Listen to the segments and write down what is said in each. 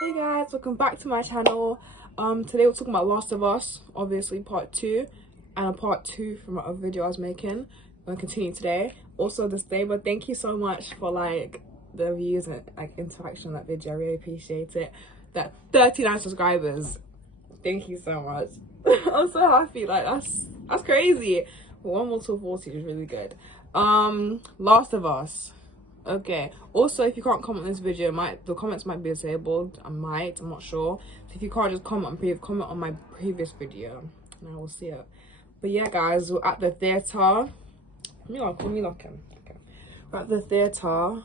Hey guys, welcome back to my channel. Today we're talking about Last of Us, obviously part 2, and a part 2 from a video I was making. I'm gonna continue today. Also disclaimer, thank you so much for like the views and like interaction on that video. I really appreciate it. That 39 subscribers. Thank you so much. I'm so happy, like that's crazy. One more to 40 is really good. Last of Us. Okay, also if you can't comment on this video, the comments might be disabled. I'm not sure. So if you can't, just comment on my previous video and I will see it. But yeah guys, we're at the theater. Let me lock him. Okay, we're at the theater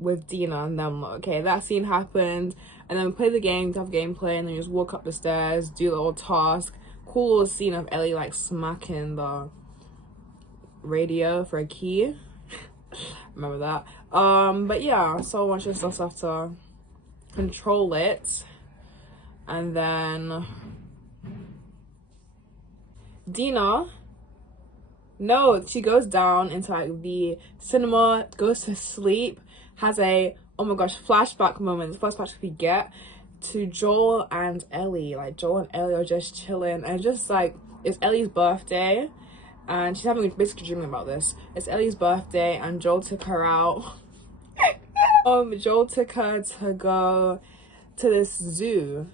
with Dina and them. Okay, that scene happened, and then we play the game, have gameplay, and then you just walk up the stairs, do the little task. Cool little scene of Ellie like smacking the radio for a key. Remember that. But yeah, so a bunch of stuff have to control it, and then Dina, no, she goes down into like the cinema, goes to sleep, has a oh my gosh flashback moment. The first flashback we get to Joel and Ellie. Like Joel and Ellie are just chilling, and just like it's Ellie's birthday. And she's having basically dreaming about this. It's Ellie's birthday, and Joel took her out. Joel took her to go to this zoo,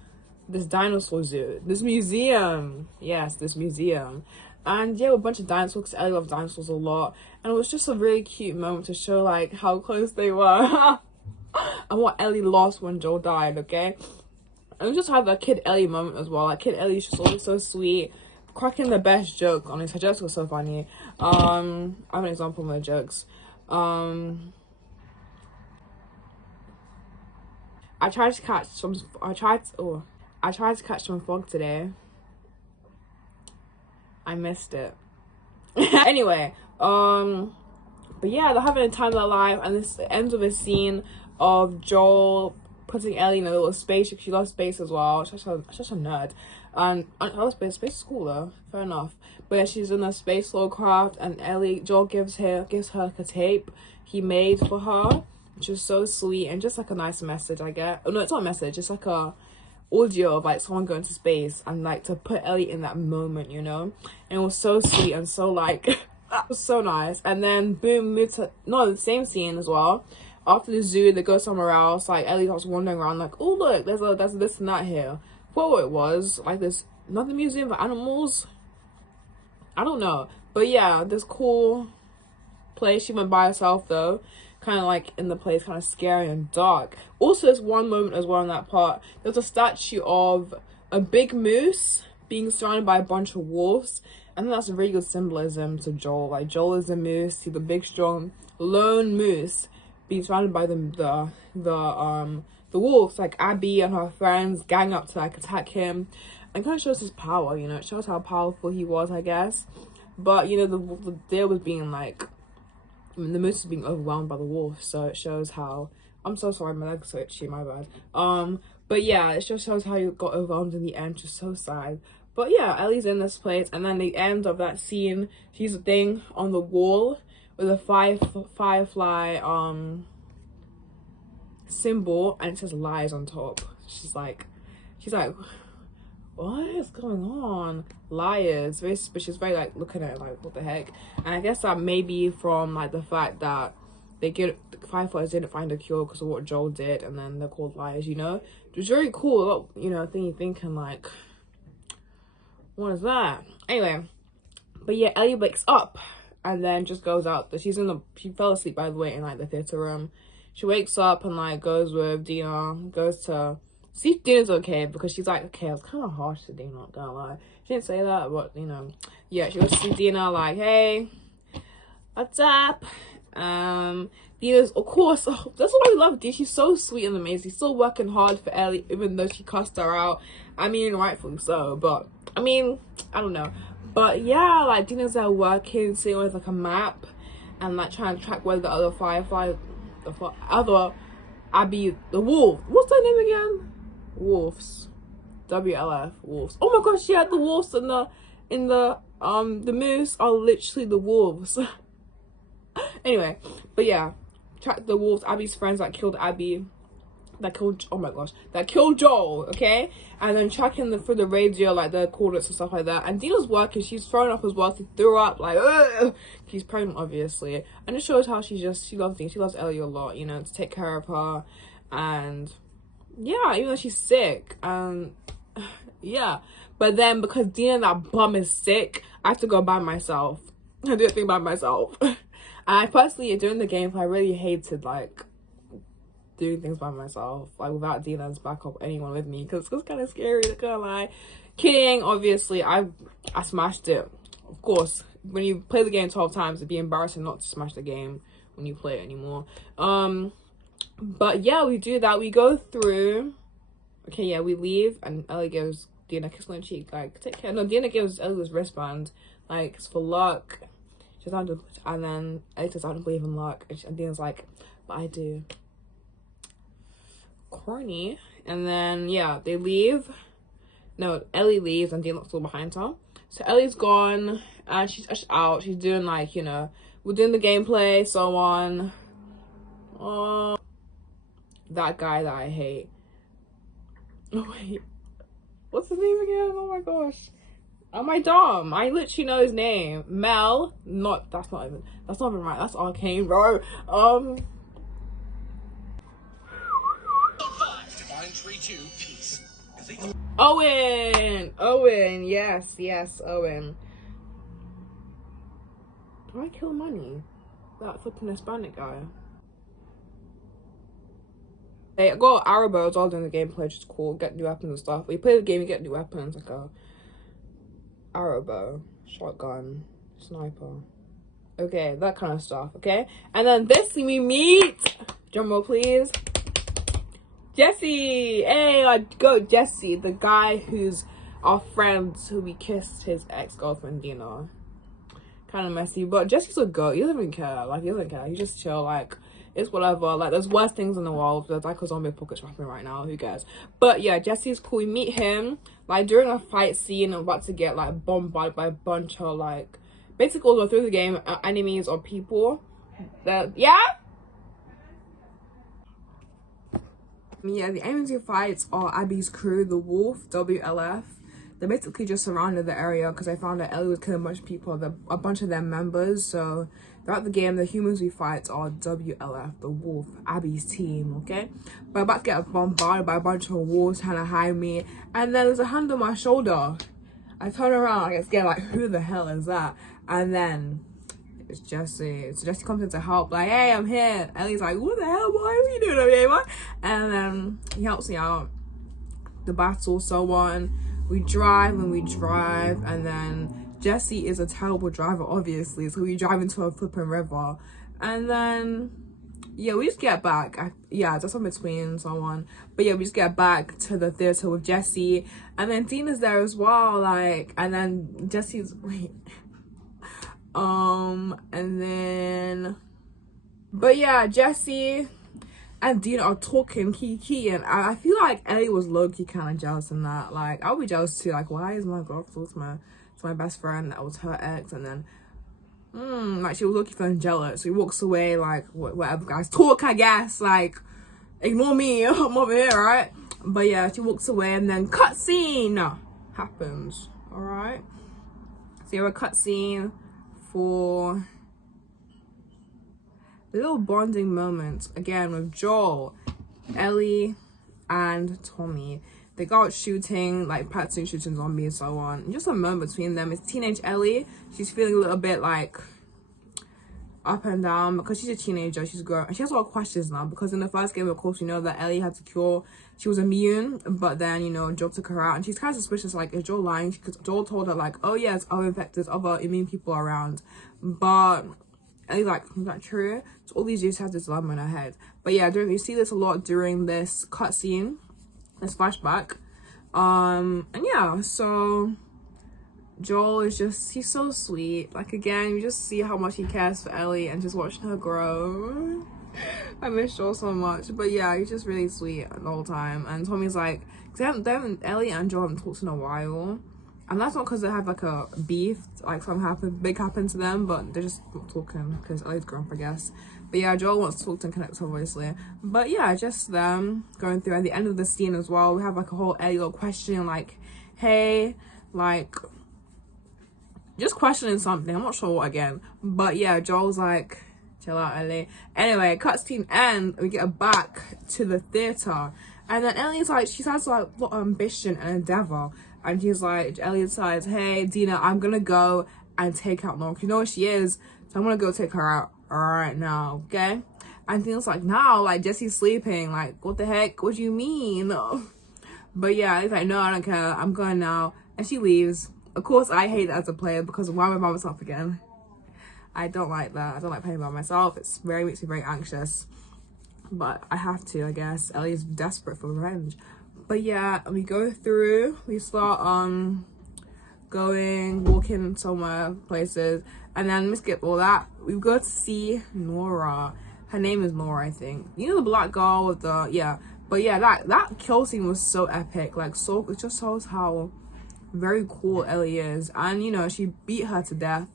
this dinosaur zoo, this museum. Yes, this museum. And yeah, a bunch of dinosaurs, because Ellie loves dinosaurs a lot. And it was just a really cute moment to show like how close they were and what Ellie lost when Joel died. Okay, and we just had that Kid Ellie moment as well. Like Kid Ellie's just always so sweet, cracking the best joke. Honestly, her jokes were so funny. I have an example of my jokes. I tried to catch some fog today. I missed it. Anyway, but yeah, they're having a time of their life, and this ends with a scene of Joel putting Ellie in a little spaceship. She loves space as well. She's such a nerd. And I love space is cool though, fair enough. But yeah, she's in a space little craft, and Joel gives her like a tape he made for her, which is so sweet, and just like a nice message I get. Oh no, it's not a message, it's like a audio of like someone going to space, and like to put Ellie in that moment, you know. And it was so sweet and so like that was so nice. And then boom, moved to the same scene as well. After the zoo, they go somewhere else. Like Ellie was wandering around, like, oh look, there's this and that here. What it was like, this another museum for animals. I don't know, but yeah, this cool place. She went by herself though, kind of like in the place, kind of scary and dark. Also, there's one moment as well in that part. There's a statue of a big moose being surrounded by a bunch of wolves, and that's a really good symbolism to Joel. Like Joel is a moose, he's the big strong lone moose being surrounded by the wolves, like Abby and her friends gang up to like attack him, and kind of shows his power, you know. It shows how powerful he was, I guess. But you know, the deal was being like, the moose is being overwhelmed by the wolf, so it shows how, I'm so sorry, my leg's so itchy, my bad. But yeah, it just shows how you got overwhelmed in the end. Just so sad. But yeah, Ellie's in this place, and then the end of that scene, she's a thing on the wall with a firefly symbol, and it says lies on top. She's like what is going on? Liars. Very suspicious, very like looking at it like what the heck. And I guess that may be from like the fact that the fireflies didn't find a cure because of what Joel did, and then they're called liars, you know. It was very cool, you know, thing you're thinking like, what is that? Anyway, but yeah, Ellie wakes up and then just goes out. She fell asleep, by the way, in like the theater room. She wakes up and like goes with Dina, goes to see if Dina's okay, because she's like, okay, I was kind of harsh to Dina, not gonna lie. She didn't say that, but you know, yeah, she goes to see Dina, like, hey, what's up? Dina's, of course, that's what I love. Dina, she's so sweet and amazing. She's still working hard for Ellie, even though she cussed her out. I mean, rightfully so, but I mean, I don't know. But yeah, like Dina's there working, sitting with like a map, and like trying to track where the other firefly, other Abby, the wolf, what's her name again? Wolves, WLF, wolves. Oh my gosh, yeah, the wolves in the moose are literally the wolves. Anyway, but yeah, track the wolves. Abby's friends that killed Abby, that killed, oh my gosh, that killed Joel, okay? And then tracking through the radio, like the coordinates and stuff like that. And Dina's working, she's throwing up as well. She threw up, like, ugh. She's pregnant, obviously. And it shows how she loves Dina. She loves Ellie a lot, you know, to take care of her. And yeah, even though she's sick, yeah. But then because Dina, that bum, is sick, I have to go by myself. I do everything by myself. And I personally, during the gameplay, I really hated, like, doing things by myself, like without Dina's backup, anyone with me, because it's kind of scary, not gonna lie. Kidding, obviously, I smashed it. Of course, when you play the game 12 times, it'd be embarrassing not to smash the game when you play it anymore. But yeah, we do that. We go through. Okay, yeah, we leave, and Ellie gives Dina a kiss on the cheek, like, take care. No, Dina gives Ellie this wristband, like, it's for luck. She's not to, and then Ellie says, I don't believe in luck, and Dina's like, but I do. Corny. And then yeah, they leave. No, Ellie leaves and Dina's still behind her. So Ellie's gone and she's out. She's doing, like, you know, we're doing the gameplay, so on. Oh, that guy that I hate. Oh wait, what's his name again? Oh my gosh, am I dumb? I literally know his name. Mel. That's not even right. That's Arcane, bro. Owen, yes, Owen. Do I kill Money? That flipping Hispanic guy. Hey, I got arrow bows all during the gameplay, which is cool. Get new weapons and stuff. When you play the game, you get new weapons, like a arrow bow, shotgun, sniper. Okay, that kind of stuff, okay? And then this, we meet, drum roll please, Jesse. Hey, I go Jesse, the guy who's our friend who we kissed his ex-girlfriend Dina. Kind of messy, but Jesse's a goat. He doesn't even care. Like, he doesn't care. He just chill. Like, it's whatever. Like, there's worse things in the world. There's like a zombie apocalypse happening right now. Who cares? But yeah, Jesse's cool. We meet him like during a fight scene. I'm about to get like bombarded by a bunch of like, basically all through the game, enemies or people. That yeah. Yeah, the enemies he fights are Abby's crew, the Wolf, WLF. They basically just surrounded the area because I found that Ellie was killing a bunch of people, a bunch of their members. So throughout the game, the humans we fight are WLF, the Wolf, Abby's team, okay? But I'm about to get bombarded by a bunch of wolves trying to hide me. And then there's a hand on my shoulder. I turn around, I get scared, like, who the hell is that? And then it's Jesse. So Jesse comes in to help, like, hey, I'm here. Ellie's like, what the hell, boy? What are you doing over here, man? And then he helps me out. The battle, so on. We drive, and then Jesse is a terrible driver, obviously. So we drive into a flipping river. And then, yeah, we just get back. Yeah, just in between and so on. But yeah, we just get back to the theater with Jesse. And then Dina's there as well, like, and then Jesse's, wait. And then, but yeah, Jesse and Dina are talking key, and I feel like Ellie was low-key kind of jealous in that. Like, I'll be jealous too. Like, why is my girlfriend to my best friend that was her ex? And then like, she was low-key feeling jealous, so he walks away, like, whatever, guys, talk, I guess, like, ignore me, I'm over here, right? But yeah, she walks away, and then cutscene happens. All right, so you have a cutscene for little bonding moments again with Joel, Ellie, and Tommy. They go out shooting, like practicing shooting zombies and so on. And just a moment between them is teenage Ellie. She's feeling a little bit like up and down because she's a teenager, she's grown, and she has a lot of questions now because in the first game, of course, you know that Ellie had to cure, she was immune, but then, you know, Joel took her out, and she's kind of suspicious, like, is Joel lying? Because Joel told her, like, oh yes, I've infected other immune people around, but Ellie's like, is that true? So all these years has this dilemma in her head. But yeah, you see this a lot during this cutscene, this flashback, and yeah, so Joel is just, he's so sweet. Like, again, you just see how much he cares for Ellie and just watching her grow. I miss Joel so much. But yeah, he's just really sweet the whole time. And Tommy's like, because Ellie and Joel haven't talked in a while. And that's not because they have like a beef, like something big happened to them, but they're just not talking because Ellie's grown up, I guess. But yeah, Joel wants to talk to and connect, obviously. But yeah, just them going through. At the end of the scene as well, we have like a whole Ellie little question, like, hey, like, just questioning something. I'm not sure what again. But yeah, Joel's like, chill out, Ellie. Anyway, cutscene end, we get back to the theater. And then Ellie's like, she sounds like a lot of ambition and endeavor. And she's like, Ellie says, hey, Dina, I'm gonna go and take out Nora. You know where she is, so I'm gonna go take her out right now, okay? And Dina's like, now, like, Jesse's sleeping. Like, what the heck? What do you mean? But yeah, he's like, no, I don't care. I'm going now. And she leaves. Of course, I hate that as a player because why am I by myself again? I don't like that. I don't like playing by myself. Makes me very anxious. But I have to, I guess. Ellie's desperate for revenge. But yeah, we go through. We start walking somewhere, places, and then we skip all that. We go to see Nora. Her name is Nora, I think. You know the black girl with the But yeah, that kill scene was so epic. Like, so it just shows how very cool Ellie is. And you know, she beat her to death.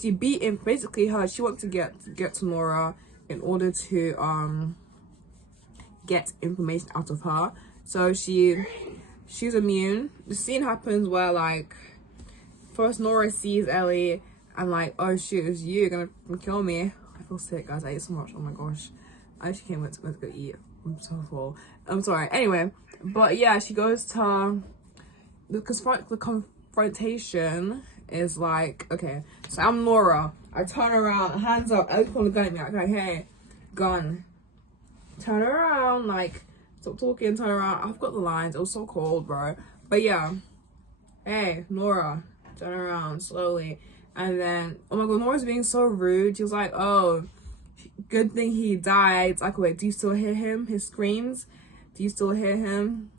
She beat him, basically her. She wanted to get to Nora in order to get information out of her. So she's immune. The scene happens where like first Nora sees Ellie and like, oh shoot, it's you, you're gonna kill me. I feel sick, guys. I ate so much. Oh my gosh. I actually came to go eat. I'm so full. I'm sorry. Anyway, but yeah, she goes to the confrontation is like, okay, so I'm Nora. I turn around, hands up, Ellie's pulling a gun at me, like, hey, gun. Turn around, like, stop talking, turn around. I've got the lines. It was so cold, bro. But yeah, hey, Nora, turn around slowly. And then, oh my god, Nora's being so rude. She was like, oh, good thing he died. It's like, wait, do you still hear him? His screams? Do you still hear him?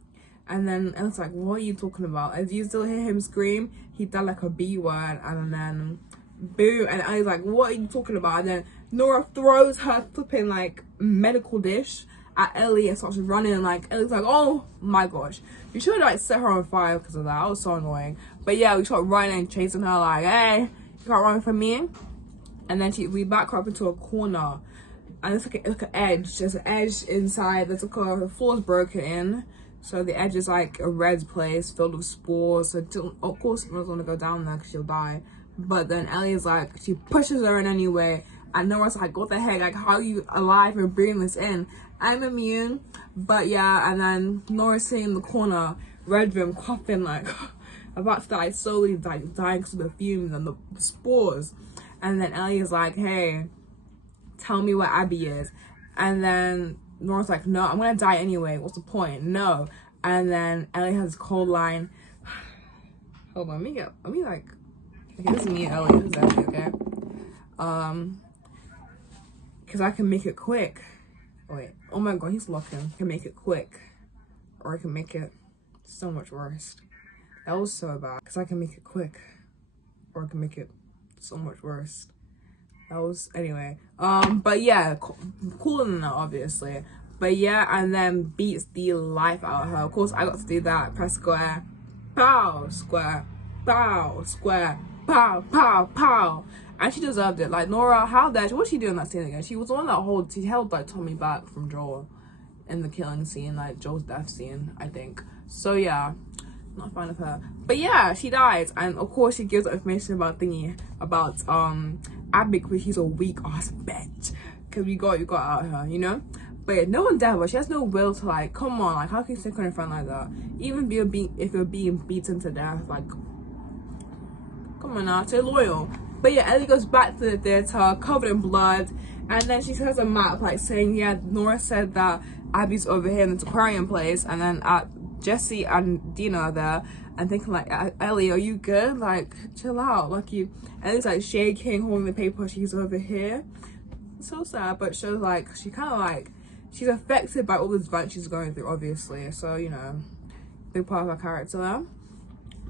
And then Elle's like, what are you talking about? Do you still hear him scream? He died like a B word. And then, boom. And Elle's like, what are you talking about? And then Nora throws her flipping like medical dish at Ellie and starts running. And like, Ellie's like, oh my gosh. You should have like set her on fire because of that. That was so annoying. But yeah, we start running and chasing her like, hey, you can't run from me. And then we back her up into a corner. And it's like an edge. There's an edge inside. There's like the floor's broken in. So the edge is like a red place filled with spores. So of course no one's gonna go down there because she'll die. But then Ellie's like, she pushes her in anyway. And Nora's like, what the heck? Like, how are you alive and bringing this in? I'm immune. But yeah, and then Nora's sitting in the corner, red room, coughing like about to die, slowly like dying because of the fumes and the spores. And then Ellie is like, hey, tell me where Abby is. And then Nora's like, no, I'm gonna die anyway. What's the point? No. And then Ellie has a cold line. Hold on, okay, this is me and Ellie. This is Ellie, okay? Because I can make it quick. Wait, oh my god, he's looking. I can make it quick. Or I can make it so much worse. That was so bad. Because I can make it quick. Or I can make it so much worse. That was, anyway. But yeah, cooler than that, obviously. But yeah, and then beats the life out of her. Of course, I got to do that. Press square. Pow, square. Pow, square. Pow, pow, pow. And she deserved it. Like, Nora, how dare she? What she doing in that scene again? She was the one that she held like Tommy back from Joel in the killing scene, like Joel's death scene, I think. So yeah, not a fan of her. But yeah, she dies, and of course she gives information about Abby, because she's a weak ass bitch. Because we got out of her, you know. But yeah, no one dead, but she has no will to like. Come on, like how can you stick her in front like that? Even if you're being beaten to death, like, come on now, stay loyal. But yeah, Ellie goes back to the theater covered in blood, and then she has a map like saying, yeah, Nora said that Abby's over here in the aquarium place, and then Jesse and Dina are there, and thinking like, Ellie, are you good? Like, chill out. Like, Ellie's like shaking, holding the paper. She's over here. It's so sad, but shows like she kind of like she's affected by all this events she's going through, obviously. So you know, big part of her character there.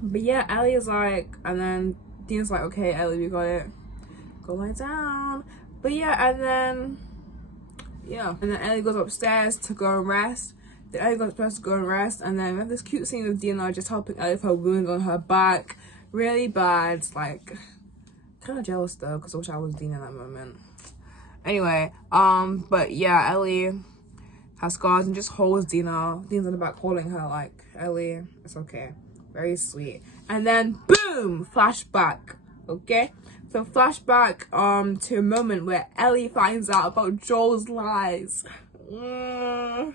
But yeah, Ellie is like, and then Dina's like, okay, Ellie, we got it. Go lie down. But yeah, and then Ellie goes upstairs to go and rest. Then Ellie goes upstairs to go and rest, and then we have this cute scene of Dina just helping Ellie with her wound on her back. Really bad. Like, kind of jealous though, because I wish I was Dina in that moment. Anyway, but yeah, Ellie has scars and just holds Dina. Dina's in the back holding her like, Ellie, it's okay. Very sweet. And then boom, flashback. Okay, so flashback to a moment where Ellie finds out about Joel's lies. So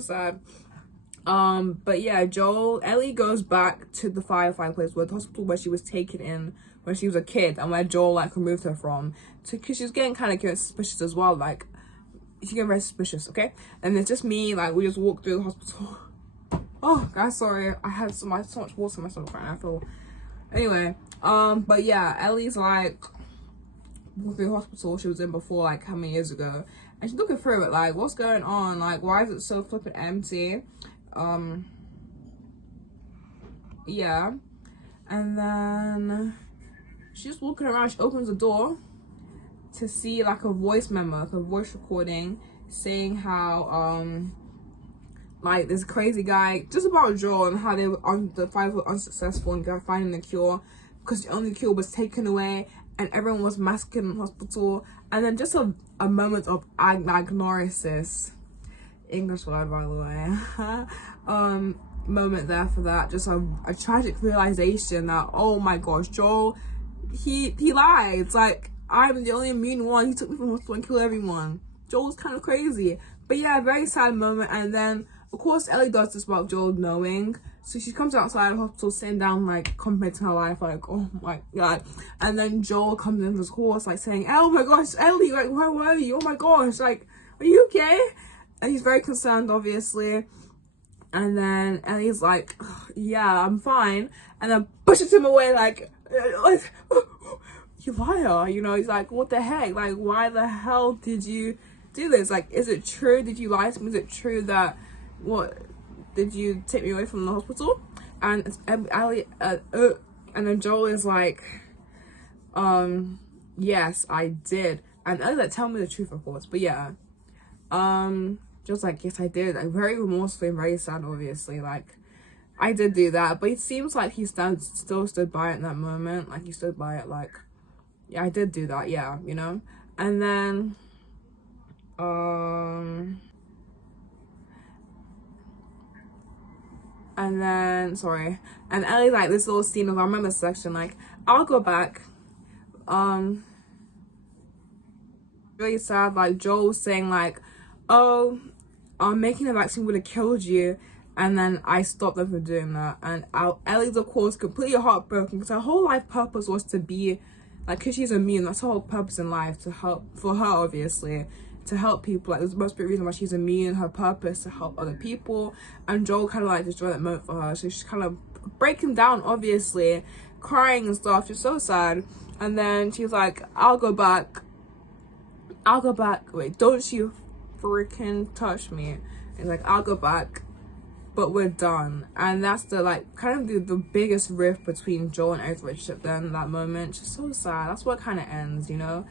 sad. But yeah, Ellie goes back to the firefighting place, where the hospital where she was taken in when she was a kid, and where Joel like removed her from, because she was getting kind of suspicious as well. Like, she's getting very suspicious. Okay, and it's just me. Like, we just walk through the hospital. Oh, guys, sorry, I had so much water in my stomach right now. I feel. Anyway, but yeah, Ellie's like walking through the hospital she was in before, like how many years ago, and she's looking through it like, what's going on? Like, why is it so flippin' empty? Yeah, and then she's walking around. She opens the door to see like a voice memo, like a voice recording, saying how like this crazy guy, just about Joel and how they were unsuccessful in finding the cure, because the only cure was taken away and everyone was massacred in the hospital. And then just a moment of agnorisis, English word by the way, moment there for that, just a tragic realization that, oh my gosh, Joel, he lied. It's like, I'm the only immune one. He took me from the hospital and killed everyone. Joel's kind of crazy. But yeah, very sad moment. And then of course Ellie does this about Joel knowing, so she comes outside the hospital sitting down, like complimenting her life, like, oh my god. And then Joel comes in his horse, like saying, oh my gosh, Ellie, like, where were you? Oh my gosh, like, are you okay? And he's very concerned, obviously. And then Ellie's like, yeah, I'm fine. And then pushes him away, like you liar, you know. He's like, what the heck? Like, why the hell did you do this? Like, is it true? Did you lie to me? Is it true that, what, did you take me away from the hospital? And Ellie, and then Joel is like, yes, I did. And Ellie's like, tell me the truth, of course. But yeah, just like, yes, I did. Like, very remorseful and very sad, obviously. Like, I did do that, but it seems like he still stood by it in that moment. Like, he stood by it, like, yeah, I did do that, yeah, you know. And then sorry, and Ellie's like, this little scene of, I remember this section, like, I'll go back, really sad, like Joel was saying like, oh, making a vaccine would have killed you, and then I stopped them from doing that. And Ellie's of course completely heartbroken, because her whole life purpose was to be like, because she's immune, that's her whole purpose in life, to help, for her obviously, to help people. Like, there's the most big reason why she's immune, her purpose to help other people. And Joel kind of like destroyed that moment for her, so she's kind of breaking down, obviously, crying and stuff. She's so sad. And then she's like, I'll go back, wait, don't you freaking touch me. And like, I'll go back, but we're done. And that's the, like, kind of the biggest rift between Joel and Ellie's relationship then, that moment. Just so sad. That's what kind of ends, you know,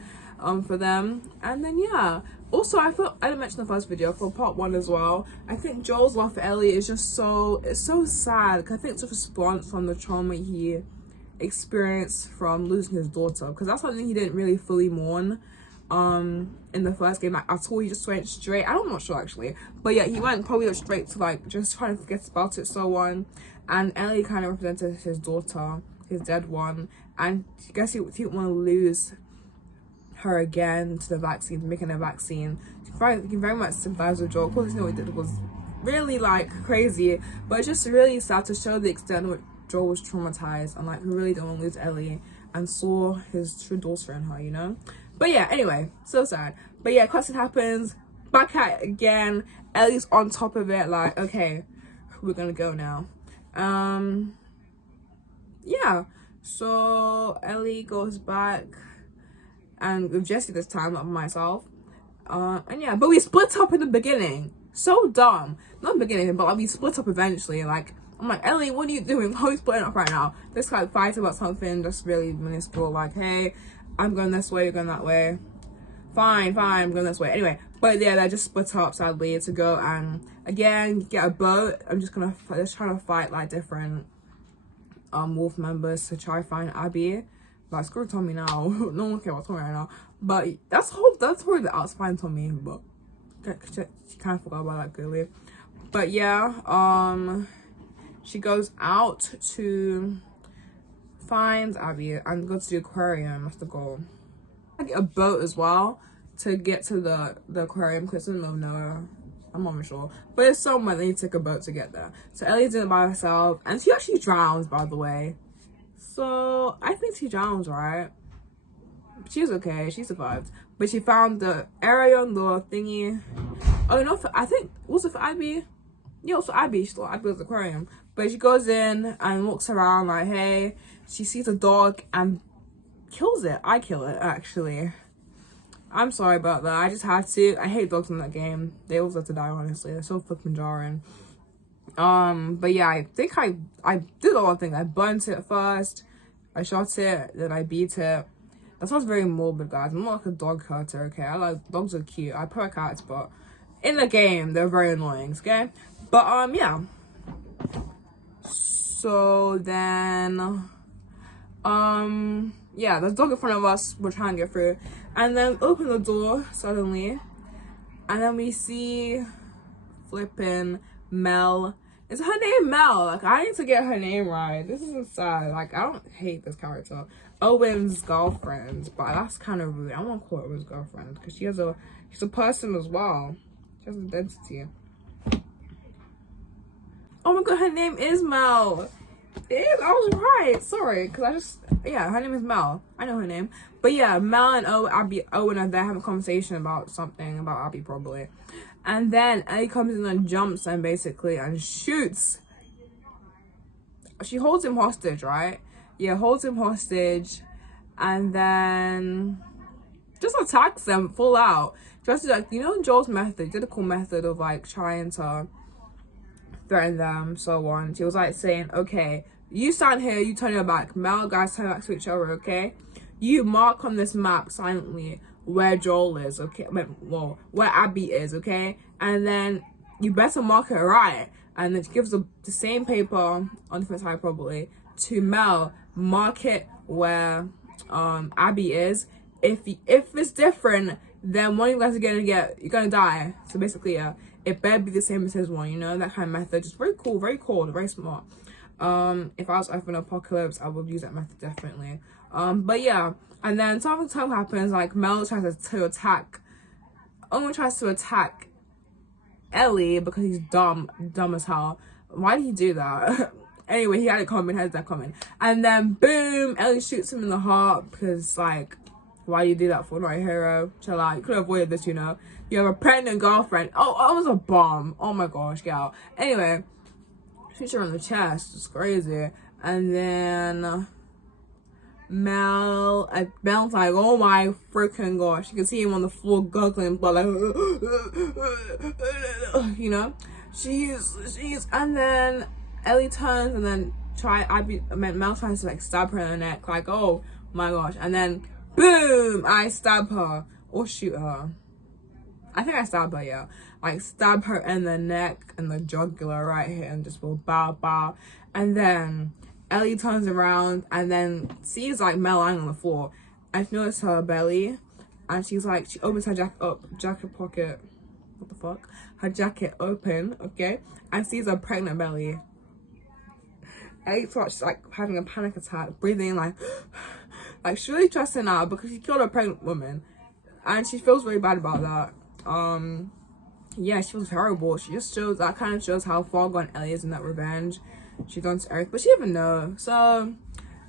for them. And then yeah, also I thought, I didn't mention the first video, for part 1 as well, I think Joel's love for Ellie is just so, it's so sad. I think it's a response from the trauma he experienced from losing his daughter, because that's something he didn't really fully mourn in the first game, like at all. He just went straight, I'm not sure actually, but yeah, he went probably straight to like just trying to forget about it, so on. And Ellie kind of represented his daughter, his dead one, and I guess he didn't want to lose her again to the vaccine, making a vaccine. He very much sympathized with Joel. Of course, you know what he did was really like crazy, but it's just really sad to show the extent of which Joel was traumatized and like really didn't want to lose Ellie and saw his true daughter in her, you know. But yeah, anyway, so sad. But yeah, question happens, back at it again. Ellie's on top of it, like, okay, we're gonna go now. Yeah, so Ellie goes back, and with Jesse this time, not myself. And yeah, but we split up in the beginning. So dumb. Not in the beginning, but like, we split up eventually. Like, I'm like, Ellie, what are you doing? Why are we splitting up right now? Let's like fight about something just really minuscule, like, hey, I'm going this way, you're going that way. Fine, I'm going this way. Anyway, but yeah, they just split up sadly to go and again get a boat. I'm just trying to fight like different wolf members to try find Abby. Like, screw Tommy now. No one cares about Tommy right now. But that's probably the outside Tommy, but she kind of forgot about that clearly. But yeah, she goes out to find Abby and go to the aquarium. That's the goal. Like a boat as well to get to the aquarium because it's in the middle of nowhere. I'm not sure, but it's somewhere they need to take a boat to get there. So Ellie's doing it by herself, and she actually drowns, by the way. So I think she drowns, right? She's okay. She survived, but she found the area on the thingy. Oh no, I think was it for Abby? Yeah, it was for Abby. She thought Abby was the aquarium, but she goes in and looks around like, hey. She sees a dog and kills it. I kill it actually. I'm sorry about that. I just had to. I hate dogs in that game. They always have to die, honestly. They're so fucking jarring. But yeah, I think I did a lot of things. I burnt it first. I shot it. Then I beat it. That sounds very morbid, guys. I'm not like a dog cutter, okay? I like dogs are cute. I prefer cats, but in the game they're very annoying, okay? But yeah. So then yeah, there's a dog in front of us. We're trying to get through, and then open the door suddenly, and then we see flipping Mel. Is her name Mel? Like, I need to get her name right. This isn't sad. Like, I don't hate this character. Owen's girlfriend, but that's kind of rude. I won't call her Owen's girlfriend because she's a person as well. She has an identity. Oh my god, her name is Mel. It is, I was right. Sorry, because yeah, her name is Mel. I know her name. But yeah, Mel and Owen are there having a conversation about something, about Abby probably. And then Ellie comes in and jumps and basically and shoots. She holds him hostage, right? Yeah, holds him hostage. And then just attacks them full out. Just like, you know, Joel's method, did a cool method of like trying to threaten them, so on. She was like saying, okay, you stand here, you turn your back. Male guys turn back to each other, okay? You mark on this map silently where Joel is, okay? Well, where Abby is, okay? And then you better mark it right. And then she gives the same paper on different side probably to Mel. Mark it where Abby is. If it's different, then one of you guys are you're gonna die. So basically, yeah, it better be the same as his one, you know, that kind of method. Just very cool, very smart. If I was up in an apocalypse, I would use that method definitely. But yeah, and then something happens, like Mel tries to attack, Owen tries to attack Ellie because he's dumb as hell. Why did he do that? Anyway, he had that coming. And then boom, Ellie shoots him in the heart because, like, why do you do that for? Not a hero. Chill out. You could have avoided this, you know. You have a pregnant girlfriend. Oh, I was a bomb. Oh my gosh, get out. Anyway, shoots her in the chest. It's crazy. And then Mel's like, oh my freaking gosh. You can see him on the floor gurgling blood, like, you know. She's, and then Ellie turns and then Mel tries to like stab her in the neck, like, oh my gosh. And then boom, I stab her or shoot her. I think I stabbed her, yeah. Like, stab her in the neck and the jugular right here and just go bow. And then Ellie turns around and then sees like Mel lying on the floor and she notices her belly and she's like, she opens her jacket pocket, what the fuck? Her jacket open, okay? And sees a pregnant belly. Ellie thought she's like having a panic attack, breathing like she's really stressing out because she killed a pregnant woman and she feels really bad about that. Yeah, she feels terrible. She just shows, that kind of shows how far gone Ellie is in that revenge she's done to Eric, but she didn't know. So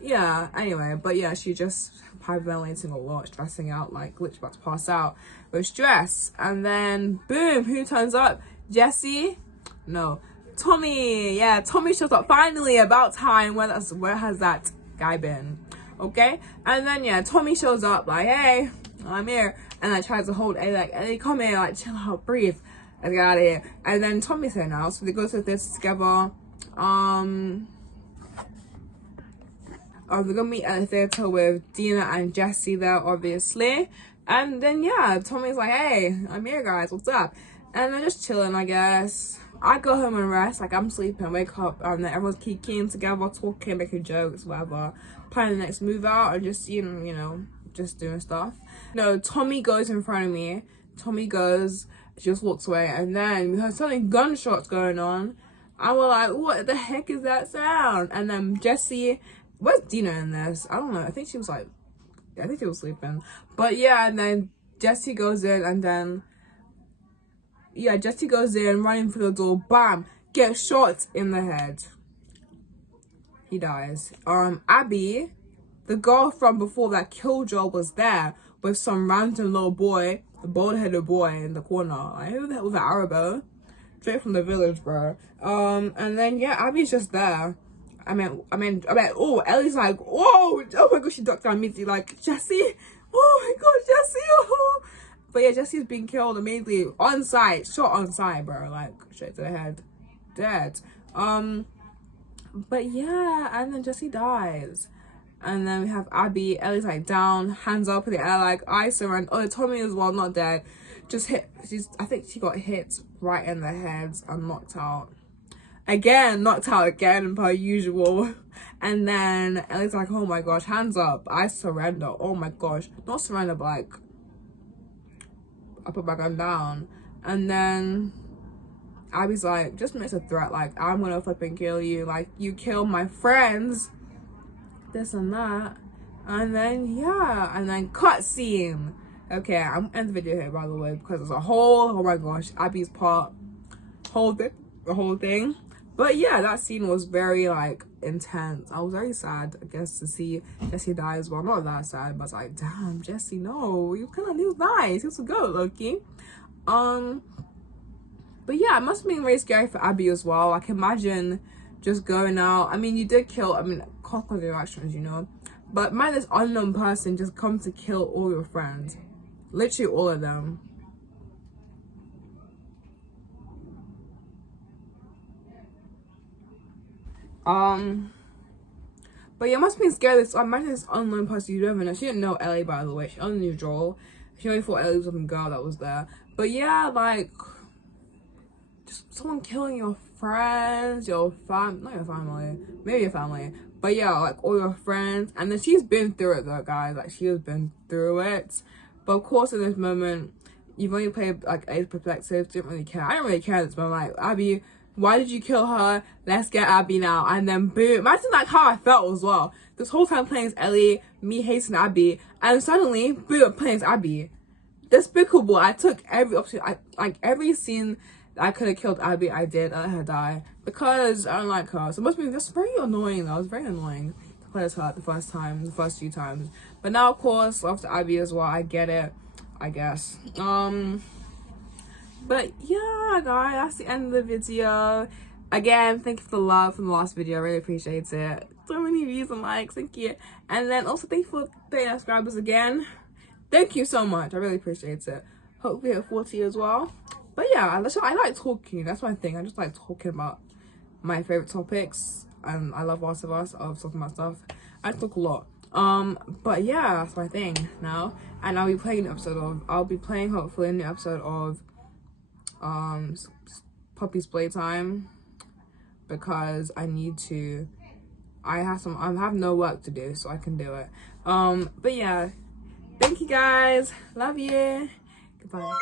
yeah, anyway, but yeah, she just hyperventilating a lot, stressing out, like literally about to pass out with stress. And then boom, who turns up? Jesse? No, Tommy. Yeah, Tommy shows up finally, about time. Where has that guy been? Okay. And then yeah, Tommy shows up like, hey, I'm here, and like tries to hold Ellie, like, Ellie, come here, like, chill out, breathe, let's get out of here. And then Tommy's here now, so they go to the theater together. They're gonna meet at the theater with Dina and Jesse there, obviously. And then yeah, Tommy's like, hey, I'm here guys, what's up? And they're just chilling, I guess. I go home and rest, like I'm sleeping, wake up, and then everyone's kicking together, talking, making jokes, whatever, planning the next move out, and just, you know, just doing stuff. No, Tommy goes in front of me. Tommy goes, she just walks away, and then we heard something gunshots going on. And we're like, what the heck is that sound? And then Jessie, where's Dina in this? I don't know. I think she was sleeping. But yeah, and then Jessie goes in, and then yeah, Jessie goes in, running through the door, bam, gets shot in the head. He dies. Abby, the girl from before that killed Joel, was there with some random little boy, the bald-headed boy in the corner. Like, who the hell was that, Arabo? Straight from the village, bro. And then yeah, Abby's just there. I mean, oh, Ellie's like, whoa, oh my god, she ducked down immediately, like, Jessie, oh my god, Jessie, oh. But yeah, Jessie's being killed immediately on site, shot on site, bro, like, straight to the head, dead. But yeah, and then Jessie dies. And then we have Abby, Ellie's like down, hands up in the air, like, I surrender. Oh, Tommy as well, not dead. Just hit, I think she got hit right in the head and knocked out. Again, knocked out again, per usual. And then Ellie's like, oh my gosh, hands up, I surrender. Oh my gosh, not surrender, but like, I put my gun down. And then Abby's like, just makes a threat, like, I'm gonna flipping kill you, like, you kill my friends, this and that. And then yeah, and then cut scene. Okay, I'm end the video here, by the way, because it's a whole, oh my gosh, Abby's part, the whole thing. But yeah, that scene was very like intense. I was very sad, I guess, to see Jessie die as well. Not that sad, but I was like, damn, Jessie, no, he was nice, he was good, Loki. But yeah, it must have been very scary for Abby as well. Like, imagine just going out. I mean, you did kill, I mean, constant interactions, you know, but man, this unknown person just come to kill all your friends, literally all of them. But yeah, it must have been scary. So imagine this unknown person you don't even know. She didn't know Ellie, by the way. She only knew Joel. She only thought Ellie was some girl that was there. But yeah, like, just someone killing your friends, not your family, maybe your family, but yeah, like all your friends. And then she's been through it though, guys. Like, she has been through it. But of course, in this moment, you've only played like A's perspective. Didn't really care. I didn't really care at this moment. Like, Abby, why did you kill her? Let's get Abby now. And then boom. Imagine like how I felt as well. This whole time playing as Ellie, me hating Abby, and suddenly boom, playing as Abby. Despicable. I took every opportunity. Like every scene I could have killed Abby, I did. I let her die because I don't like her. So it must be just very annoying though. It was very annoying to play as her the first few times. But now, of course, after Abby as well, I get it, I guess. But yeah, guys, that's the end of the video. Again, thank you for the love from the last video. I really appreciate it. So many views and likes, thank you. And then also thank you for 30 subscribers again. Thank you so much. I really appreciate it. Hopefully hit 40 as well. But yeah, I like talking. That's my thing. I just like talking about my favorite topics. And I love Last of Us. I love talking about stuff. I talk a lot. But yeah, that's my thing now. And I'll be playing hopefully a new episode of Puppy's Playtime, because I have no work to do, so I can do it. But yeah, thank you guys, love you, goodbye.